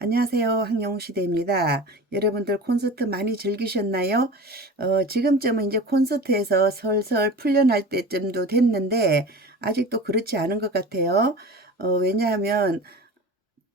안녕하세요. 항영시대입니다. 여러분들 콘서트 많이 즐기셨나요? 지금쯤은 이제 콘서트에서 설설 풀려날 때쯤도 됐는데 아직도 그렇지 않은 것 같아요. 왜냐하면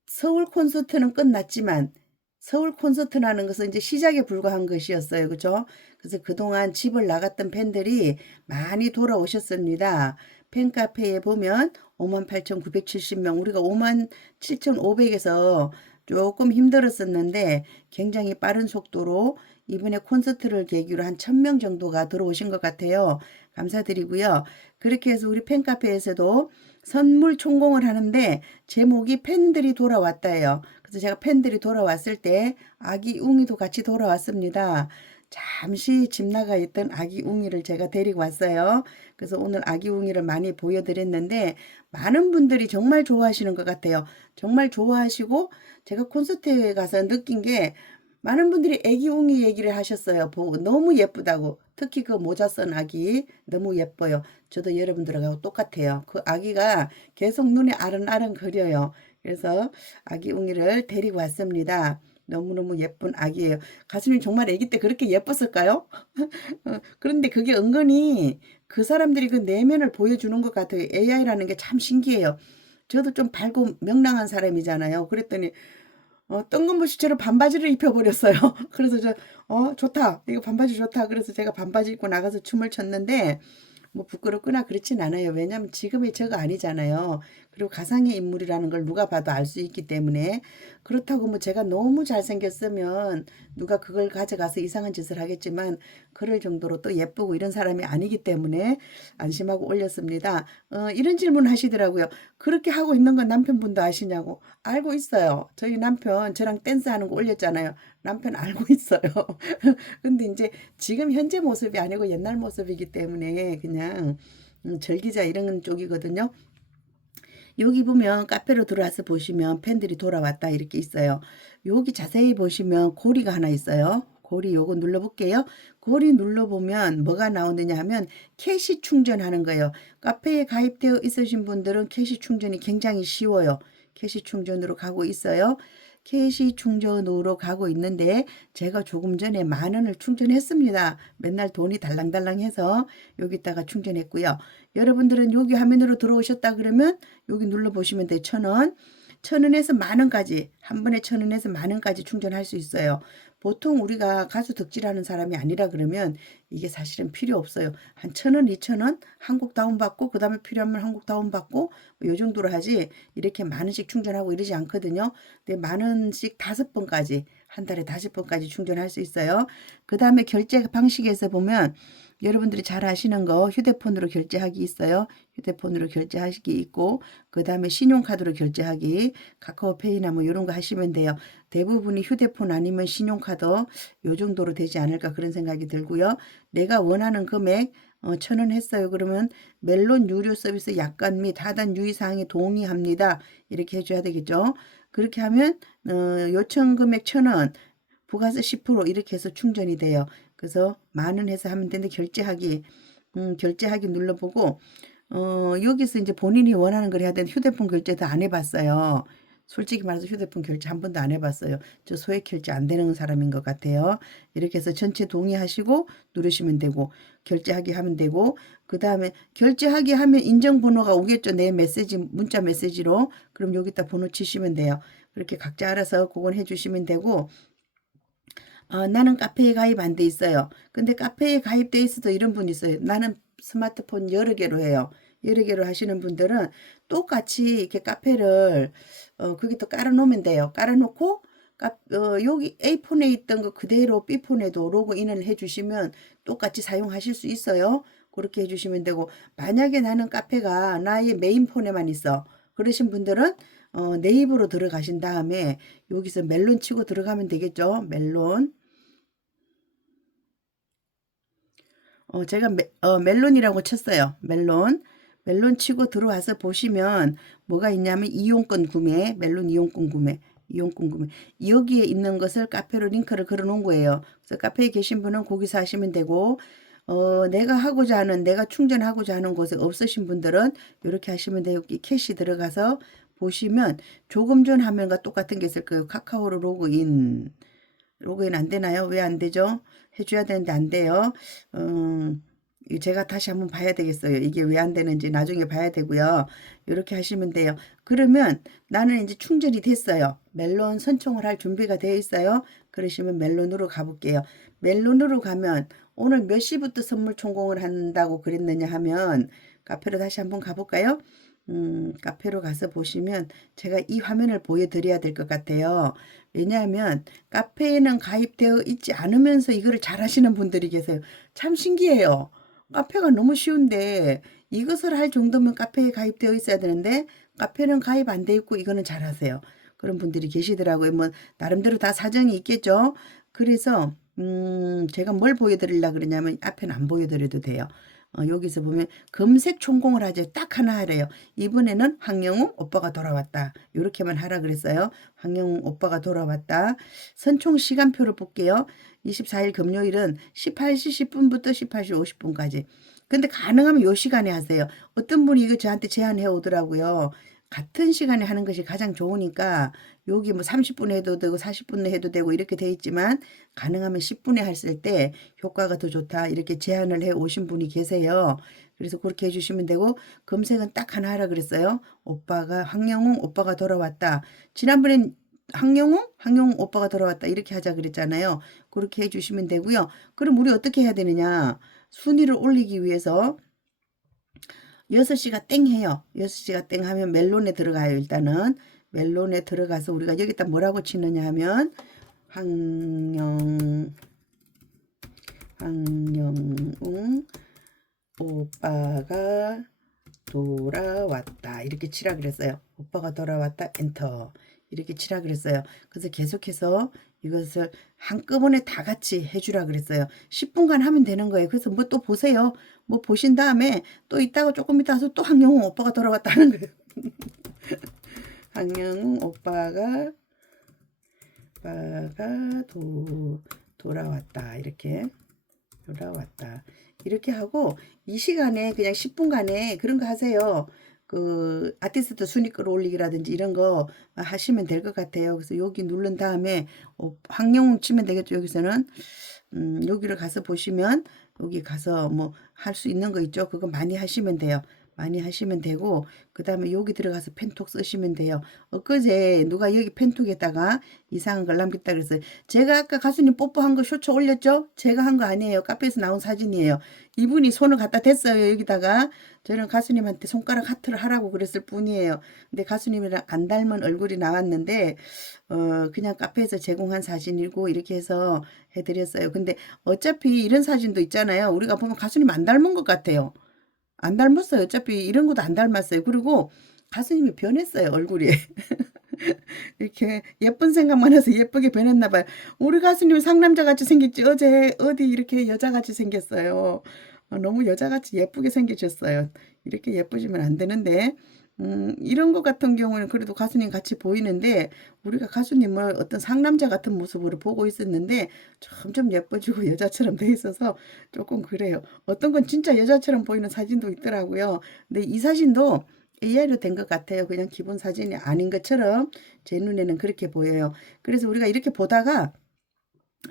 서울 콘서트는 끝났지만 서울 콘서트라는 것은 이제 시작에 불과한 것이었어요. 그죠? 그래서 그동안 집을 나갔던 팬들이 많이 돌아오셨습니다. 팬카페에 보면 58,970명, 우리가 57,500에서 조금 힘들었었는데 굉장히 빠른 속도로 이번에 콘서트를 계기로 한 1,000명 정도가 들어오신 것 같아요. 감사드리고요. 그렇게 해서 우리 팬카페에서도 선물 총공을 하는데 제목이 팬들이 돌아왔다예요. 그래서 제가 팬들이 돌아왔을 때 아기 웅이도 같이 돌아왔습니다. 잠시 집 나가 있던 아기 웅이를 제가 데리고 왔어요. 그래서 오늘 아기 웅이를 많이 보여드렸는데 많은 분들이 정말 좋아하시는 것 같아요. 정말 좋아하시고 제가 콘서트에 가서 느낀 게 많은 분들이 아기 웅이 얘기를 하셨어요. 보고 너무 예쁘다고. 특히 그 모자 쓴 아기 너무 예뻐요. 저도 여러분들하고 똑같아요. 그 아기가 계속 눈에 아른아른 거려요. 그래서 아기 웅이를 데리고 왔습니다. 너무너무 예쁜 아기예요. 가수님 정말 아기 때 그렇게 예뻤을까요? 그런데 그게 은근히 그 사람들이 그 내면을 보여주는 것 같아요. AI라는 게 참 신기해요. 저도 좀 밝고 명랑한 사람이잖아요. 그랬더니 뜬금없이처럼 반바지를 입혀버렸어요. 그래서 좋다. 이거 반바지 좋다. 그래서 제가 반바지 입고 나가서 춤을 췄는데, 뭐 부끄럽거나 그렇진 않아요. 왜냐면 지금의 저가 아니잖아요. 그리고 가상의 인물이라는 걸 누가 봐도 알 수 있기 때문에. 그렇다고 뭐 제가 너무 잘생겼으면 누가 그걸 가져가서 이상한 짓을 하겠지만, 그럴 정도로 또 예쁘고 이런 사람이 아니기 때문에 안심하고 올렸습니다. 이런 질문 하시더라고요. 그렇게 하고 있는 건 남편분도 아시냐고. 알고 있어요. 저희 남편 저랑 댄스하는 거 올렸잖아요. 남편 알고 있어요. 근데 이제 지금 현재 모습이 아니고 옛날 모습이기 때문에 그냥 즐기자 이런 쪽이거든요. 여기 보면 카페로 들어와서 보시면 팬들이 돌아왔다 이렇게 있어요. 여기 자세히 보시면 고리가 하나 있어요. 고리 요거 눌러볼게요. 고리 눌러보면 뭐가 나오느냐 하면 캐시 충전하는 거예요. 카페에 가입되어 있으신 분들은 캐시 충전이 굉장히 쉬워요. 캐시 충전으로 가고 있어요. 캐시 충전으로 가고 있는데 제가 조금 전에 10,000원을 충전했습니다. 맨날 돈이 달랑달랑해서 여기다가 충전했고요. 여러분들은 여기 화면으로 들어오셨다 그러면 여기 눌러보시면 돼요. 1,000원. 1,000원에서 10,000원까지 한 번에 1,000원에서 10,000원까지 충전할 수 있어요. 보통 우리가 가수 덕질하는 사람이 아니라 그러면 이게 사실은 필요 없어요. 한 1,000원, 2,000원 한국 다운받고 그 다음에 필요하면 한국 다운받고 뭐요 정도로 하지 이렇게 만 원씩 충전하고 이러지 않거든요. 근데 만 원씩 5번까지 한 달에 5번까지 충전할 수 있어요. 그 다음에 결제 방식에서 보면 여러분들이 잘 아시는 거 휴대폰으로 결제하기 있어요. 휴대폰으로 결제하기 있고 그 다음에 신용카드로 결제하기 카카오페이나 뭐 이런 거 하시면 돼요. 대부분이 휴대폰 아니면 신용카드 요 정도로 되지 않을까 그런 생각이 들고요. 내가 원하는 금액 1,000원 했어요. 그러면 멜론 유료 서비스 약관 및 하단 유의사항에 동의합니다. 이렇게 해줘야 되겠죠. 그렇게 하면 요청 금액 1,000원 부가세 10% 이렇게 해서 충전이 돼요. 그래서 만 원 해서 하면 되는데 결제하기 눌러보고 여기서 이제 본인이 원하는 걸 해야 되는데 휴대폰 결제도 안 해봤어요. 솔직히 말해서 휴대폰 결제 한 번도 안 해봤어요. 저 소액 결제 안 되는 사람인 것 같아요. 이렇게 해서 전체 동의하시고 누르시면 되고 결제하기 하면 되고 그 다음에 결제하기 하면 인정번호가 오겠죠. 내 메시지 문자 메시지로 그럼 여기다 번호 치시면 돼요. 그렇게 각자 알아서 그건 해주시면 되고 나는 카페에 가입 안 돼 있어요. 근데 카페에 가입돼 있어도 이런 분 있어요. 나는 스마트폰 여러 개로 해요. 여러 개로 하시는 분들은 똑같이 이렇게 카페를 거기 또 깔아놓으면 돼요. 깔아놓고 여기 A폰에 있던 거 그대로 B폰에도 로그인을 해주시면 똑같이 사용하실 수 있어요. 그렇게 해주시면 되고 만약에 나는 카페가 나의 메인폰에만 있어. 그러신 분들은 내 입으로 들어가신 다음에 여기서 멜론 치고 들어가면 되겠죠. 멜론. 제가 멜론이라고 쳤어요. 멜론. 멜론 치고 들어와서 보시면 뭐가 있냐면 이용권 구매, 멜론 이용권 구매, 이용권 구매. 여기에 있는 것을 카페로 링크를 걸어 놓은 거예요. 그래서 카페에 계신 분은 거기서 하시면 되고, 내가 충전하고자 하는 곳에 없으신 분들은 이렇게 하시면 돼요. 여기 캐시 들어가서 보시면 조금 전 화면과 똑같은 게 있을 거예요. 카카오로 로그인. 로그인 안 되나요? 왜 안 되죠? 해줘야 되는데 안 돼요. 제가 다시 한번 봐야 되겠어요. 이게 왜 안 되는지 나중에 봐야 되고요. 이렇게 하시면 돼요. 그러면 나는 이제 충전이 됐어요. 멜론 선총을 할 준비가 되어 있어요. 그러시면 멜론으로 가볼게요. 멜론으로 가면 오늘 몇 시부터 선물 총공을 한다고 그랬느냐 하면 카페로 다시 한번 가볼까요? 카페로 가서 보시면 제가 이 화면을 보여드려야 될 것 같아요. 왜냐하면 카페에는 가입되어 있지 않으면서 이거를 잘 하시는 분들이 계세요. 참 신기해요. 카페가 너무 쉬운데 이것을 할 정도면 카페에 가입되어 있어야 되는데 카페는 가입 안 돼 있고 이거는 잘 하세요. 그런 분들이 계시더라고요. 뭐 나름대로 다 사정이 있겠죠. 그래서 제가 뭘 보여드리려고 그러냐면 앞에는 안 보여드려도 돼요. 여기서 보면 검색 총공을 하죠. 딱 하나 하래요. 이번에는 황영웅 오빠가 돌아왔다. 이렇게만 하라 그랬어요. 황영웅 오빠가 돌아왔다. 선총 시간표를 볼게요. 24일 금요일은 18시 10분부터 18시 50분까지. 근데 가능하면 요 시간에 하세요. 어떤 분이 이거 저한테 제안해 오더라고요. 같은 시간에 하는 것이 가장 좋으니까 여기 뭐 30분에 해도 되고 40분에 해도 되고 이렇게 돼 있지만 가능하면 10분에 했을 때 효과가 더 좋다 이렇게 제안을 해 오신 분이 계세요. 그래서 그렇게 해주시면 되고 검색은 딱 하나 하라 그랬어요. 오빠가 황영웅 오빠가 돌아왔다. 지난번엔 황영웅 오빠가 돌아왔다 이렇게 하자 그랬잖아요. 그렇게 해주시면 되고요. 그럼 우리 어떻게 해야 되느냐? 순위를 올리기 위해서 6시가 땡 해요. 6시가 땡 하면 멜론에 들어가요. 일단은 멜론에 들어가서 우리가 여기다 뭐라고 치느냐 하면 황영웅 오빠가 돌아왔다 이렇게 치라 그랬어요. 오빠가 돌아왔다 엔터 이렇게 치라 그랬어요. 그래서 계속해서 이것을 한꺼번에 다 같이 해주라 그랬어요. 10분간 하면 되는 거예요. 그래서 뭐 또 보세요. 뭐 보신 다음에 또 있다가 조금 있다 와서 또 황영웅 오빠가 돌아왔다는 거예요. 황영웅 오빠가 돌아왔다 이렇게 돌아왔다 이렇게 하고 이 시간에 그냥 10분간에 그런 거 하세요. 그 아티스트 순위 끌어올리기라든지 이런 거 하시면 될 것 같아요. 그래서 여기 누른 다음에 황영웅 치면 되겠죠. 여기서는 여기를 가서 보시면 여기 가서 뭐 할 수 있는 거 있죠. 그거 많이 하시면 돼요. 많이 하시면 되고 그 다음에 여기 들어가서 펜톡 쓰시면 돼요. 엊그제 누가 여기 펜톡에다가 이상한 걸 남겼다 그랬어요. 제가 아까 가수님 뽀뽀한 거 쇼츠 올렸죠? 제가 한 거 아니에요. 카페에서 나온 사진이에요. 이분이 손을 갖다 댔어요. 여기다가 저는 가수님한테 손가락 하트를 하라고 그랬을 뿐이에요. 근데 가수님이랑 안 닮은 얼굴이 나왔는데 그냥 카페에서 제공한 사진이고 이렇게 해서 해드렸어요. 근데 어차피 이런 사진도 있잖아요. 우리가 보면 가수님 안 닮은 것 같아요. 안 닮았어요. 어차피 이런 것도 안 닮았어요. 그리고 가수님이 변했어요. 얼굴이. 이렇게 예쁜 생각만 해서 예쁘게 변했나 봐요. 우리 가수님 상남자같이 생겼지. 어제 어디 이렇게 여자같이 생겼어요. 너무 여자같이 예쁘게 생기셨어요. 이렇게 예쁘시면 안 되는데 이런 것 같은 경우는 그래도 가수님 같이 보이는데 우리가 가수님을 어떤 상남자 같은 모습으로 보고 있었는데 점점 예뻐지고 여자처럼 돼 있어서 조금 그래요. 어떤 건 진짜 여자처럼 보이는 사진도 있더라고요. 근데 이 사진도 AI로 된 것 같아요. 그냥 기본 사진이 아닌 것처럼 제 눈에는 그렇게 보여요. 그래서 우리가 이렇게 보다가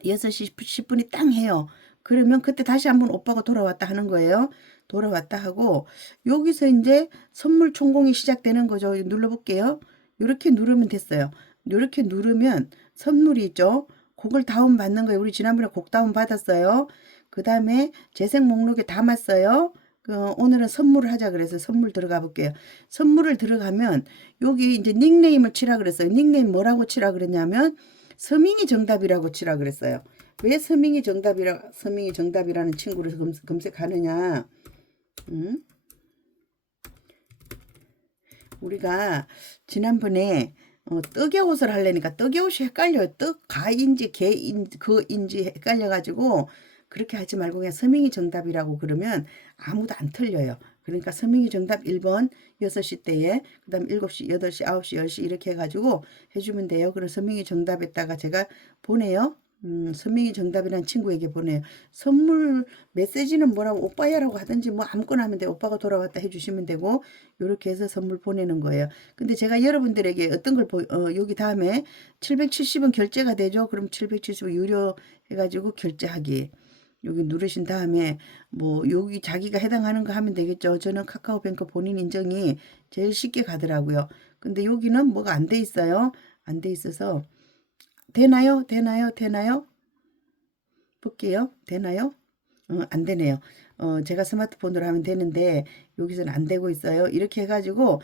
6시 10분이 땅 해요. 그러면 그때 다시 한번 오빠가 돌아왔다 하는 거예요. 돌아왔다 하고 여기서 이제 선물 총공이 시작되는 거죠. 눌러볼게요. 이렇게 누르면 됐어요. 이렇게 누르면 선물이 있죠. 곡을 다운 받는 거예요. 우리 지난번에 곡 다운 받았어요. 그 다음에 재생 목록에 담았어요. 오늘은 선물을 하자 그래서 선물 들어가 볼게요. 선물을 들어가면 여기 이제 닉네임을 치라 그랬어요. 닉네임 뭐라고 치라 그랬냐면 서민이 정답이라고 치라 그랬어요. 왜 서민이 정답이라는 친구를 검색하느냐? 우리가 지난번에 떡의 옷을 하려니까 떡의 옷이 헷갈려요. 떡 가인지 개인지 그인지 헷갈려가지고 그렇게 하지 말고 그냥 서민이 정답이라고 그러면 아무도 안 틀려요. 그러니까 서민이 정답 1번 6시 때에 그 다음 7시, 8시, 9시, 10시 이렇게 해가지고 해주면 돼요. 그럼 서민이 정답에다가 제가 보내요. 선명이 정답이란 친구에게 보내요. 선물 메시지는 뭐라고 오빠야라고 하든지 뭐 아무거나 하면 돼. 오빠가 돌아왔다 해주시면 되고 요렇게 해서 선물 보내는 거예요. 근데 제가 여러분들에게 어떤 걸 여기 다음에 770원 결제가 되죠. 그럼 770원 유료 해가지고 결제하기. 여기 누르신 다음에 뭐 여기 자기가 해당하는 거 하면 되겠죠. 저는 카카오뱅크 본인 인정이 제일 쉽게 가더라고요. 근데 여기는 뭐가 안 돼 있어요. 안 돼 있어서 되나요? 되나요? 되나요? 볼게요. 되나요? 안 되네요. 제가 스마트폰으로 하면 되는데 여기서는 안 되고 있어요. 이렇게 해가지고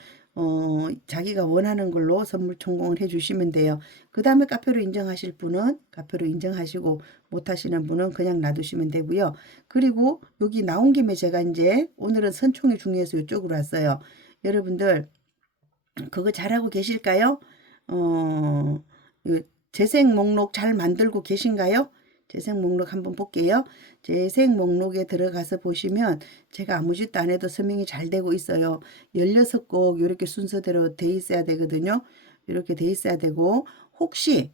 자기가 원하는 걸로 선물 전공을 해주시면 돼요. 그 다음에 카페로 인정하실 분은 카페로 인정하시고 못하시는 분은 그냥 놔두시면 되고요. 그리고 여기 나온 김에 제가 이제 오늘은 선총이 중요해서 이쪽으로 왔어요. 여러분들 그거 잘하고 계실까요? 어, 재생 목록 잘 만들고 계신가요? 재생 목록 한번 볼게요. 재생 목록에 들어가서 보시면 제가 아무 짓도 안 해도 서명이 잘 되고 있어요. 16곡 이렇게 순서대로 돼 있어야 되거든요. 이렇게 돼 있어야 되고 혹시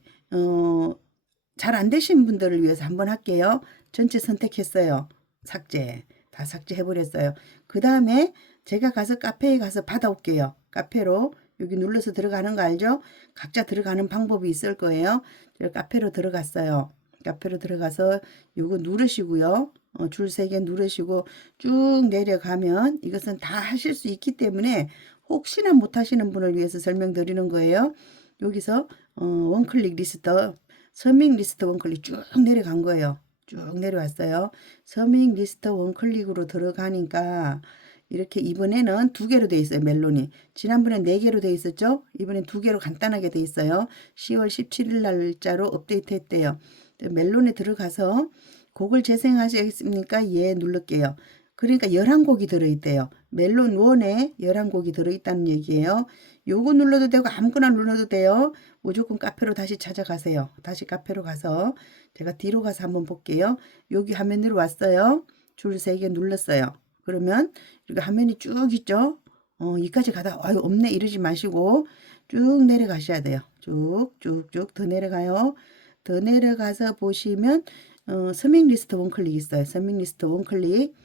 잘 안 되신 분들을 위해서 한번 할게요. 전체 선택했어요. 삭제. 다 삭제해버렸어요. 그 다음에 제가 가서 카페에 가서 받아올게요. 카페로 여기 눌러서 들어가는 거 알죠? 각자 들어가는 방법이 있을 거예요. 제가 카페로 들어갔어요. 카페로 들어가서 요거 누르시고요. 줄 3개 누르시고 쭉 내려가면 이것은 다 하실 수 있기 때문에 혹시나 못 하시는 분을 위해서 설명드리는 거예요. 여기서 원클릭 리스트 서밍 리스트 원클릭 쭉 내려간 거예요. 쭉 내려왔어요. 서밍 리스트 원클릭으로 들어가니까 이렇게 이번에는 2개로 돼 있어요. 멜론이. 지난번에 4개로 돼 있었죠. 이번엔 2개로 간단하게 돼 있어요. 10월 17일 날짜로 업데이트 했대요. 멜론에 들어가서 곡을 재생하시겠습니까? 예 누를게요. 그러니까 11곡이 들어있대요. 멜론 1에 11곡이 들어있다는 얘기예요. 요거 눌러도 되고 아무거나 눌러도 돼요. 무조건 카페로 다시 찾아가세요. 다시 카페로 가서 제가 뒤로 가서 한번 볼게요. 여기 화면으로 왔어요. 줄 3개 눌렀어요. 그러면 이렇게 화면이 쭉 있죠. 이까지 가다 아유 없네 이러지 마시고 쭉 내려가셔야 돼요. 쭉쭉쭉 더 내려가요. 더 내려가서 보시면 서밍 리스트 원클릭 있어요. 서밍 리스트 원클릭.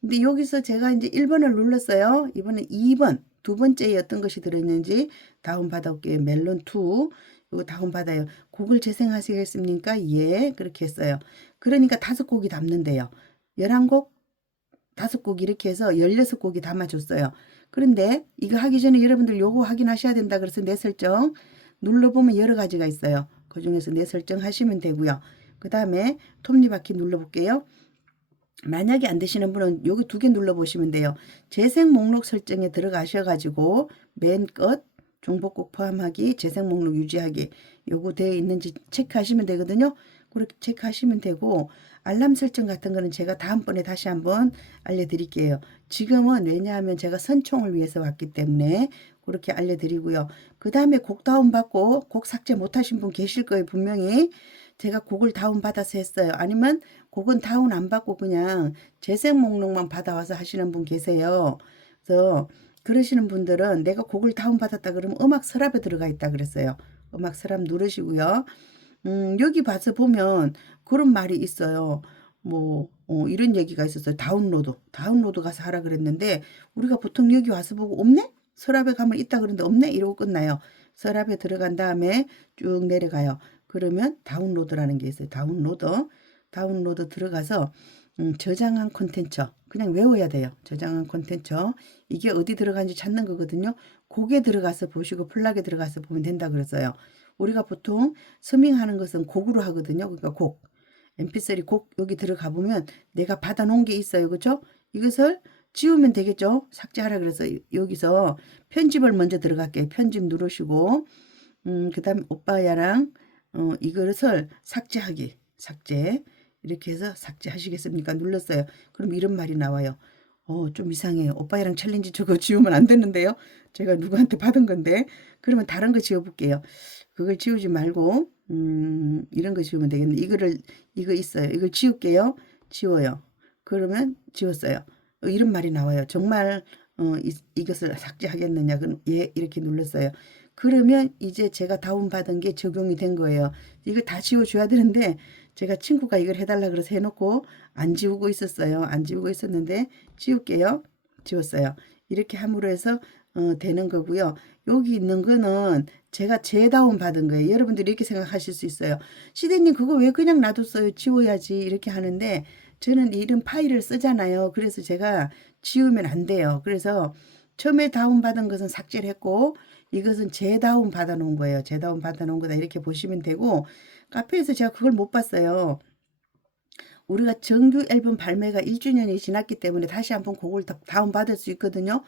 근데 여기서 제가 이제 1번을 눌렀어요. 이번엔 2번 두 번째에 어떤 것이 들어있는지 다운받아 올게요. 멜론 2 이거 다운받아요. 곡을 재생하시겠습니까? 예 그렇게 했어요. 그러니까 5곡이 담는데요. 11곡 5곡 이렇게 해서 16곡이 담아줬어요. 그런데 이거 하기 전에 여러분들 요거 확인하셔야 된다 그래서 내 설정 눌러보면 여러 가지가 있어요. 그 중에서 내 설정 하시면 되고요. 그 다음에 톱니바퀴 눌러볼게요. 만약에 안 되시는 분은 여기 2개 눌러보시면 돼요. 재생 목록 설정에 들어가셔가지고 맨 끝 중복곡 포함하기 재생 목록 유지하기 요거 되어 있는지 체크하시면 되거든요. 그렇게 체크하시면 되고 알람 설정 같은 거는 제가 다음번에 다시 한번 알려드릴게요. 지금은 왜냐하면 제가 선총을 위해서 왔기 때문에 그렇게 알려드리고요. 그 다음에 곡 다운받고 곡 삭제 못하신 분 계실 거예요. 분명히 제가 곡을 다운받아서 했어요. 아니면 곡은 다운 안 받고 그냥 재생 목록만 받아와서 하시는 분 계세요. 그래서 그러시는 분들은 내가 곡을 다운받았다 그러면 음악 서랍에 들어가 있다 그랬어요. 음악 서랍 누르시고요. 여기 봐서 보면 그런 말이 있어요. 뭐 이런 얘기가 있었어요. 다운로드 가서 하라 그랬는데 우리가 보통 여기 와서 보고 없네? 서랍에 가면 있다 그러는데 없네? 이러고 끝나요. 서랍에 들어간 다음에 쭉 내려가요. 그러면 다운로드라는 게 있어요. 다운로드 들어가서 저장한 콘텐츠 그냥 외워야 돼요. 저장한 콘텐츠 이게 어디 들어간지 찾는 거거든요. 곡에 들어가서 보시고 플락에 들어가서 보면 된다 그랬어요. 우리가 보통 서밍하는 것은 곡으로 하거든요. 그러니까 곡 mp3 곡 여기 들어가 보면 내가 받아 놓은 게 있어요. 그렇죠? 이것을 지우면 되겠죠? 삭제하라 그래서 여기서 편집을 먼저 들어갈게요. 편집 누르시고 그 다음에 오빠야랑 이것을 삭제하기 삭제 이렇게 해서 삭제하시겠습니까? 눌렀어요. 그럼 이런 말이 나와요. 좀 이상해요. 오빠야랑 챌린지 저거 지우면 안 되는데요. 제가 누구한테 받은 건데. 그러면 다른 거 지워볼게요. 그걸 지우지 말고 이런 거 지우면 되겠네. 이거 있어요. 이걸 지울게요. 지워요. 그러면 지웠어요. 이런 말이 나와요. 정말 이것을 삭제하겠느냐? 그럼 예 이렇게 눌렀어요. 그러면 이제 제가 다운받은 게 적용이 된 거예요. 이거 다 지워줘야 되는데 제가 친구가 이걸 해달라 그래서 해놓고 안 지우고 있었어요. 안 지우고 있었는데 지울게요. 지웠어요. 이렇게 함으로 해서 되는 거고요. 여기 있는 거는 제가 재다운 받은 거예요. 여러분들이 이렇게 생각하실 수 있어요. 시대님 그거 왜 그냥 놔뒀어요? 지워야지 이렇게 하는데 저는 이런 파일을 쓰잖아요. 그래서 제가 지우면 안 돼요. 그래서 처음에 다운받은 것은 삭제를 했고 이것은 재다운 받아 놓은 거예요. 재다운 받아 놓은 거다 이렇게 보시면 되고 카페에서 제가 그걸 못 봤어요. 우리가 정규 앨범 발매가 1주년이 지났기 때문에 다시 한번 곡을 다운받을 수 있거든요.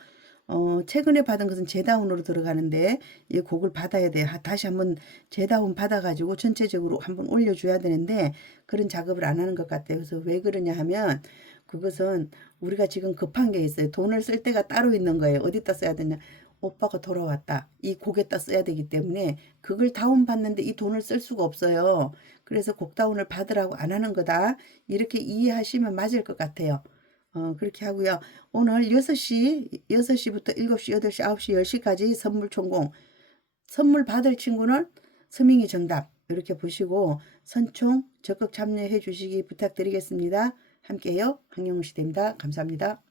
최근에 받은 것은 재다운으로 들어가는데 이 곡을 받아야 돼요. 다시 한번 재다운 받아가지고 전체적으로 한번 올려줘야 되는데 그런 작업을 안 하는 것 같아요. 그래서 왜 그러냐 하면 그것은 우리가 지금 급한 게 있어요. 돈을 쓸 때가 따로 있는 거예요. 어디다 써야 되냐. 오빠가 돌아왔다. 이 곡에다 써야 되기 때문에 그걸 다운받는데 이 돈을 쓸 수가 없어요. 그래서 곡 다운을 받으라고 안 하는 거다. 이렇게 이해하시면 맞을 것 같아요. 그렇게 하고요. 오늘 6시부터 7시, 8시, 9시, 10시까지 선물 총공. 선물 받을 친구는 서밍이 정답. 이렇게 보시고 선총 적극 참여해 주시기 부탁드리겠습니다. 함께요. 황영우 시대입니다. 감사합니다.